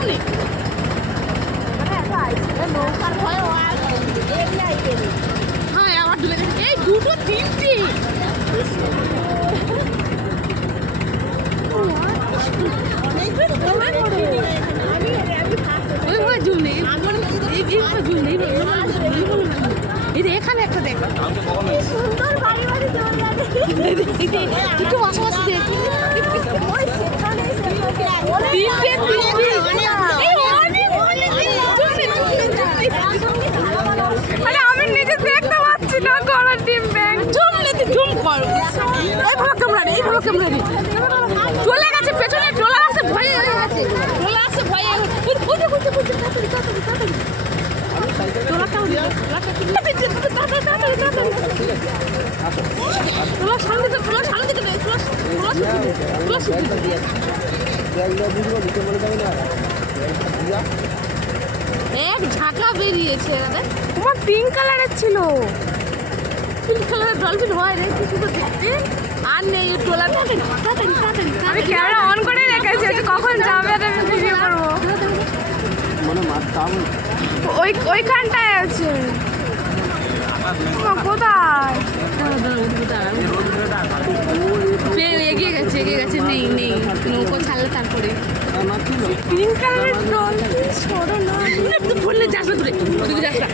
সামনে হ্যাঁ আবার ডুবে গেছে এই দুটো তিনটে এখানে একটা দেখ একটু আশেপাশে দেখ আমি নিজে দেখতে পাচ্ছি না গলার ডিম ব্যাগ ঝুম কর এইভাবে ক্যামেরা নেই এইভাবে ক্যামেরা নেই চলে গেছে পেছনে টোলা আছে ভয়ে গেছে টোলা আছে ভয়ে বুঝে বুঝে বুঝে তাড়াতাড়ি তাড়াতাড়ি তাড়াতাড়ি টোলাটাও টোলা সামনে তো টোলা সামনে দিকে নেই টোলা এক ঝাঁকা বেরিয়েছে তোমার পিঙ্ক কালারের ছিল পিঙ্ক কালারের ডলফিন হয় রে কি সুন্দর দেখতে আর নেই টোলা তাড়াতাড়ি তাড়াতাড়ি তাড়াতাড়ি আমি ক্যামেরা অন করে রেখেছি কখন যাবে আর আমি ভিডিও করবো মানে মারতাম ওইখানটায় আছে কোথায় এগিয়ে গেছে নেই নেই নৌকো ছাড়লে তারপরে পিঙ্ক কালারের ডলফিন ছোট না বললে যাস না তুই যাস না